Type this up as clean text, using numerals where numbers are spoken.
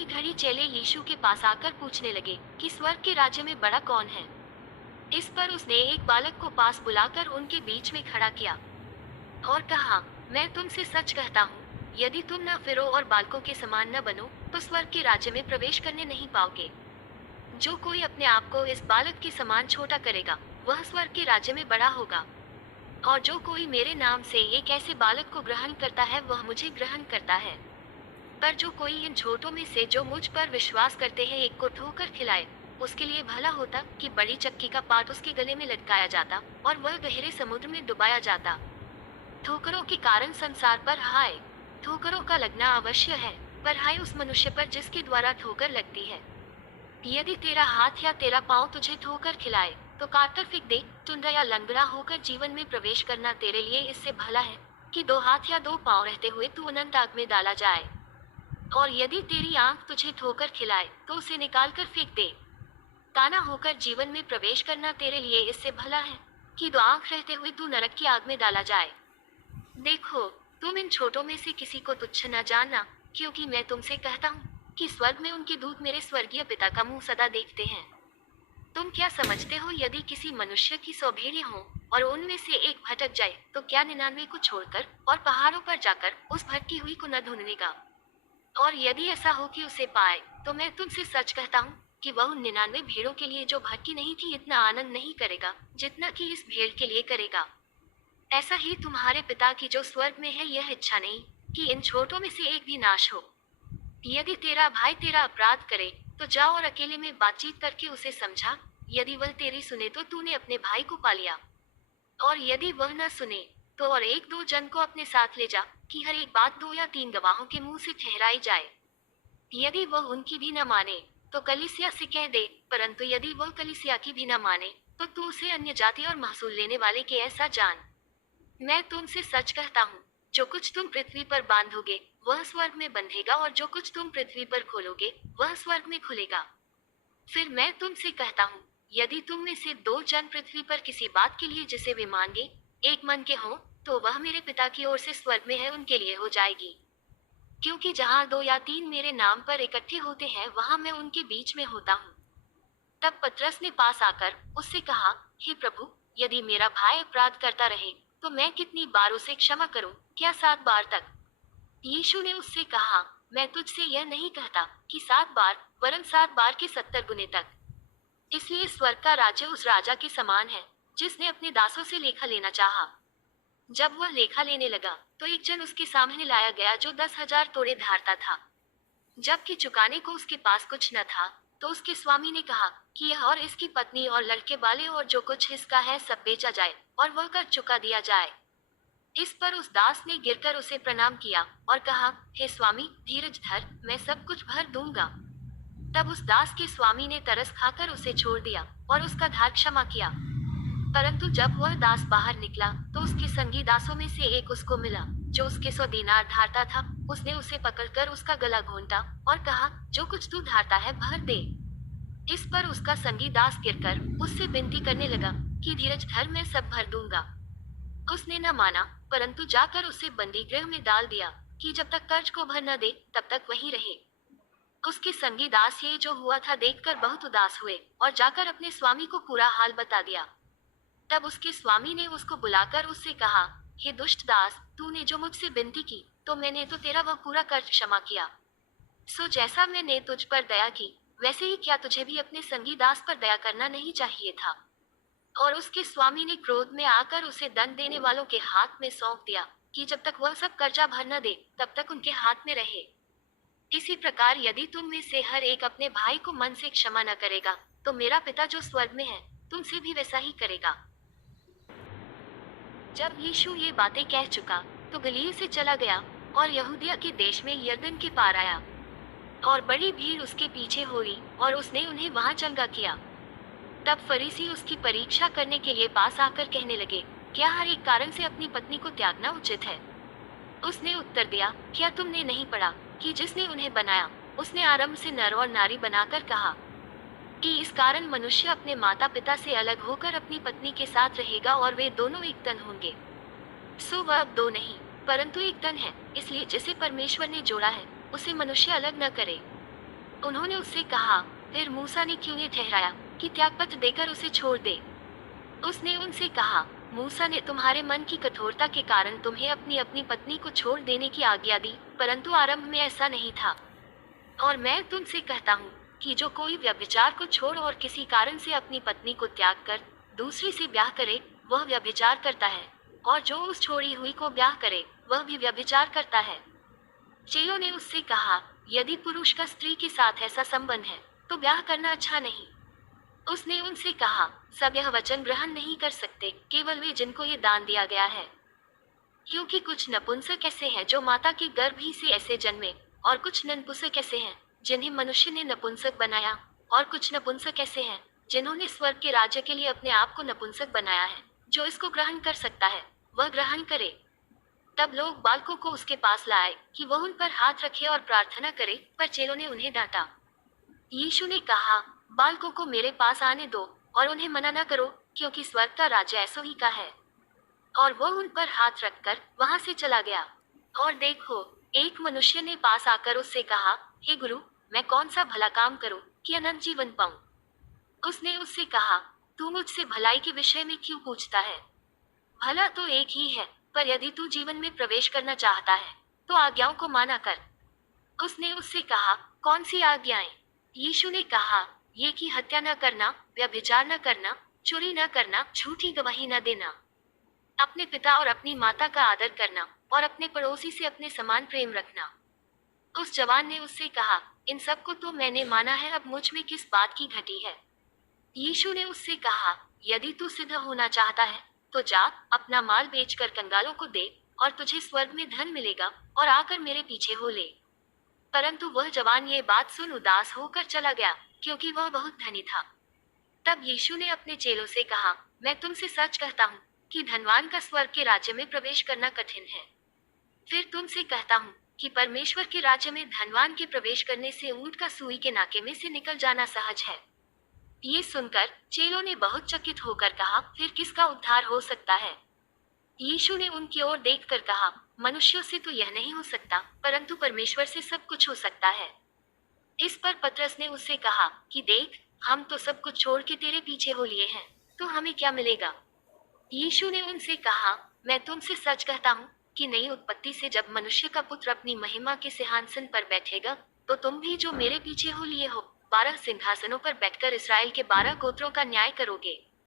ही घड़ी चेले यीशु के पास आकर पूछने लगे कि स्वर्ग के राज्य में बड़ा कौन है। इस पर उसने एक बालक को पास बुलाकर उनके बीच में खड़ा किया और कहा, मैं तुमसे सच कहता हूँ, यदि तुम न फिरो और बालकों के समान न बनो तो स्वर्ग के राज्य में प्रवेश करने नहीं पाओगे। जो कोई अपने आप को इस बालक के समान छोटा करेगा, वह स्वर्ग के राज्य में बड़ा होगा। और जो कोई मेरे नाम से एक ऐसे बालक को ग्रहण करता है, वह मुझे ग्रहण करता है। पर जो कोई इन छोटों में से जो मुझ पर विश्वास करते हैं एक को ठोकर खिलाए, उसके लिए भला होता कि बड़ी चक्की का पाट उसके गले में लटकाया जाता और वह गहरे समुद्र में डुबाया जाता। ठोकरों के कारण संसार पर हाय। ठोकरों का लगना अवश्य है, पर हाय उस मनुष्य पर जिसके द्वारा ठोकर लगती है। यदि तेरा हाथ या तेरा पाँव तुझे ठोकर खिलाए तो काटकर फेंक दे। टुंडा या लंगड़ा होकर जीवन में प्रवेश करना तेरे लिए इससे भला है कि 2 हाथ या 2 पाँव रहते हुए तू अनंत आग में डाला जाए। और यदि तेरी आंख तुझे ठोकर खिलाए तो उसे निकाल कर फेंक दे। काना होकर जीवन में प्रवेश करना तेरे लिए इससे भला है कि 2 आंख रहते हुए तू नरक की आग में डाला जाए। देखो, तुम इन छोटों में से किसी को तुच्छ न जानना, क्योंकि मैं तुमसे कहता हूँ कि स्वर्ग में उनके दूत मेरे स्वर्गीय पिता का मुंह सदा देखते हैं। तुम क्या समझते हो, यदि किसी मनुष्य की 100 भेड़ें हों और उनमें से एक भटक जाए तो क्या 99 को छोड़कर और पहाड़ों पर जाकर उस भटकी हुई को न ढूंढेगा? और यदि ऐसा हो कि उसे पाए, तो मैं तुमसे सच कहता हूँ कि वह उन 99 भेड़ों के लिए जो भटकी नहीं थी इतना आनंद नहीं करेगा जितना कि इस भेड़ के लिए करेगा। ऐसा ही तुम्हारे पिता की जो स्वर्ग में है यह इच्छा नहीं कि इन छोटों में से एक भी नाश हो। यदि तेरा भाई तेरा अपराध करे तो जाओ और अकेले में बातचीत करके उसे समझा। यदि वह तेरी सुने तो तूने अपने भाई को पा लिया। और यदि वह न सुने तो और 1-2 जन को अपने साथ ले जा कि हर एक बात 2 या 3 गवाहों के मुंह से ठहराई जाए। यदि वह उनकी भी न माने तो कलीसिया से कह दे, परंतु यदि वह कलीसिया की भी न माने तो तू उसे अन्य जाति और महसूल लेने वाले के ऐसा जान। मैं तुमसे सच कहता हूँ, जो कुछ तुम पृथ्वी पर बांधोगे वह स्वर्ग में बंधेगा और जो कुछ तुम पृथ्वी पर खोलोगे वह स्वर्ग में खुलेगा। फिर मैं तुमसे कहता हूँ, यदि तुम में से 2 जन पृथ्वी पर किसी बात के लिए जिसे वे मांगे एक मन के हों, तो वह मेरे पिता की ओर से स्वर्ग में है उनके लिए हो जाएगी। क्योंकि जहाँ 2 या 3 मेरे नाम पर इकट्ठे होते हैं वहाँ मैं उनके बीच में होता हूँ। तब पतरस ने पास आकर उससे कहा, हे प्रभु, यदि मेरा भाई अपराध करता रहे तो मैं कितनी बार उसे क्षमा करूं, क्या 7 बार तक? यीशु ने उससे कहा, मैं तुझसे यह नहीं कहता कि 7 बार, वरन 7 बार के 70 गुने तक। इसलिए स्वर्ग का राज्य उस राजा के समान है जिसने अपने दासों से लेखा लेना चाहा। जब वह लेखा लेने लगा तो एक जन उसके सामने लाया गया जो 10,000 तोड़े धारता था। जबकि चुकाने को उसके पास कुछ न था, तो उसके स्वामी ने कहा कि यह और इसकी पत्नी और लड़के वाले और जो कुछ इसका है सब बेचा जाए और वह कर चुका दिया जाए। इस पर उस दास ने गिरकर उसे प्रणाम किया और कहा, हे स्वामी, धीरज धर, मैं सब कुछ भर दूंगा। तब उस दास के स्वामी ने तरस खाकर उसे छोड़ दिया और उसका धार क्षमा किया। परंतु जब वह दास बाहर निकला तो उसके संगी दासों में से एक उसको मिला जो उसके 100 दीनार धारता था। उसने उसे पकड़कर उसका गला घोंटा और कहा, जो कुछ तू धारता है भर दे। इस पर उसका संगी दास गिरकर उससे विनती करने लगा कि धीरज धर, मैं सब भर दूंगा। उसने न माना, परंतु जाकर उसे बंदी गृह में डाल दिया कि जब तक कर्ज को भर न दे तब तक वहीं रहे। उसके संगी दास ये जो हुआ था देखकर बहुत उदास हुए और जाकर अपने स्वामी को पूरा हाल बता दिया। तब उसके स्वामी ने उसको बुलाकर उससे कहा, हे दुष्ट दास, तूने जो मुझसे विनती की तो मैंने तो तेरा वह पूरा कर्ज क्षमा किया। सो जैसा मैंने तुझ पर दया की वैसे ही क्या तुझे भी अपने संगी दास पर दया करना नहीं चाहिए था? और उसके स्वामी ने क्रोध में आकर उसे दंड देने वालों के हाथ में सौंप दिया कि जब तक वह सब कर्जा भर न दे तब तक उनके हाथ में रहे। इसी प्रकार यदि तुम में से हर एक अपने भाई को मन से क्षमा न करेगा तो मेरा पिता जो स्वर्ग में है तुमसे भी वैसा ही करेगा। जब यीशु ये बातें कह चुका तो गलील से चला गया और यहूदिया के देश में यरदन के पार आया और बड़ी भीड़ उसके पीछे हुई और उसने उन्हें वहां चंगा किया। तब फरीसी उसकी परीक्षा करने के लिए पास आकर कहने लगे, क्या हर एक कारण से अपनी पत्नी को त्यागना उचित है? उसने उत्तर दिया, क्या तुमने नहीं पढ़ा कि जिसने उन्हें बनाया उसने आरंभ से नर और नारी बनाकर कहा कि इस कारण मनुष्य अपने माता पिता से अलग होकर अपनी पत्नी के साथ रहेगा और वे दोनों एक तन होंगे। सो वह अब 2 नहीं परंतु एक तन है। इसलिए जिसे परमेश्वर ने जोड़ा है उसे मनुष्य अलग न करे। उन्होंने उससे कहा, फिर मूसा ने क्यों नहीं ठहराया कि त्यागपत्र देकर उसे छोड़ दे। उसने उनसे कहा, मूसा ने तुम्हारे मन की कठोरता के कारण तुम्हें अपनी अपनी पत्नी को छोड़ देने की आज्ञा दी, परंतु आरंभ में ऐसा नहीं था। और मैं तुमसे कहता हूँ कि जो कोई व्यभिचार को छोड़ और किसी कारण से अपनी पत्नी को त्याग कर दूसरी से ब्याह करे, वह व्यभिचार करता है। और जो उस छोड़ी हुई को ब्याह करे, वह भी व्यभिचार करता है। चेलों ने उससे कहा, यदि पुरुष का स्त्री के साथ ऐसा संबंध है, तो ब्याह करना अच्छा नहीं। उसने उनसे कहा, सब यह वचन ग्रहण नहीं कर सकते, केवल वे जिनको ये दान दिया गया है। क्योंकि कुछ नपुंसक ऐसे हैं जो माता के गर्भ ही से ऐसे जन्मे, और कुछ नपुंसक ऐसे हैं जिन्हें मनुष्य ने नपुंसक बनाया, और कुछ नपुंसक ऐसे हैं जिन्होंने स्वर्ग के राज्य के लिए अपने आप को नपुंसक बनाया है। जो इसको ग्रहण कर सकता है, वह ग्रहण करे। तब लोग बालकों को उसके पास लाए कि वह उन पर हाथ रखे और प्रार्थना करे, पर चेलों ने उन्हें डांटा। यीशु ने कहा, बालकों को मेरे पास आने दो और उन्हें मना न करो, क्योंकि स्वर्ग का राज्य ऐसो ही का है। और वह उन पर हाथ रखकर वहां से चला गया। और देखो, एक मनुष्य ने पास आकर उससे कहा, हे गुरु, मैं कौन सा भला काम करूं कि अनंत जीवन पाऊं। उसने उससे कहा, तू मुझसे भलाई के विषय में क्यों पूछता है? भला तो एक ही है, पर यदि तू जीवन में प्रवेश करना चाहता है, तो आज्ञाओं को माना कर। उसने उससे कहा, कौन सी आज्ञाएं? यीशु ने कहा, ये कि हत्या न करना, व्यभिचार न करना, चोरी न करना, झूठी गवाही न देना, अपने पिता और अपनी माता का आदर करना, और अपने पड़ोसी से अपने समान प्रेम रखना। उस जवान ने उससे कहा, इन सब को तो मैंने माना है, अब मुझ में किस बात की घटी है? यीशु ने उससे कहा, यदि तू सिद्ध होना चाहता है, तो जा, अपना माल बेचकर कंगालों को दे, और तुझे स्वर्ग में धन मिलेगा, और आकर मेरे पीछे हो ले। परंतु वह जवान ये बात सुन उदास होकर चला गया, क्योंकि वह बहुत धनी था। तब यीशु ने अपने चेलों से कहा, मैं तुमसे सच कहता हूँ कि धनवान का स्वर्ग के राज्य में प्रवेश करना कठिन है। फिर तुमसे कहता हूँ कि परमेश्वर के राज्य में धनवान के प्रवेश करने से ऊंट का सुई के नाके में से निकल जाना सहज है। ये सुनकर चेलों ने बहुत चकित होकर कहा, फिर किसका उद्धार हो सकता है? यीशु ने उनकी ओर देखकर कहा, मनुष्यों से तो यह नहीं हो सकता, परंतु परमेश्वर से सब कुछ हो सकता है। इस पर पतरस ने उससे कहा कि देख, हम तो सब कुछ छोड़ के तेरे पीछे हो लिए हैं, तो हमें क्या मिलेगा? यीशु ने उनसे कहा, मैं तुमसे सच कहता हूँ कि नई उत्पत्ति से जब मनुष्य का पुत्र अपनी महिमा के सिंहासन पर बैठेगा, तो तुम भी जो मेरे पीछे हो लिए हो, 12 सिंहासनों पर बैठकर इसराइल के 12 गोत्रों का न्याय करोगे।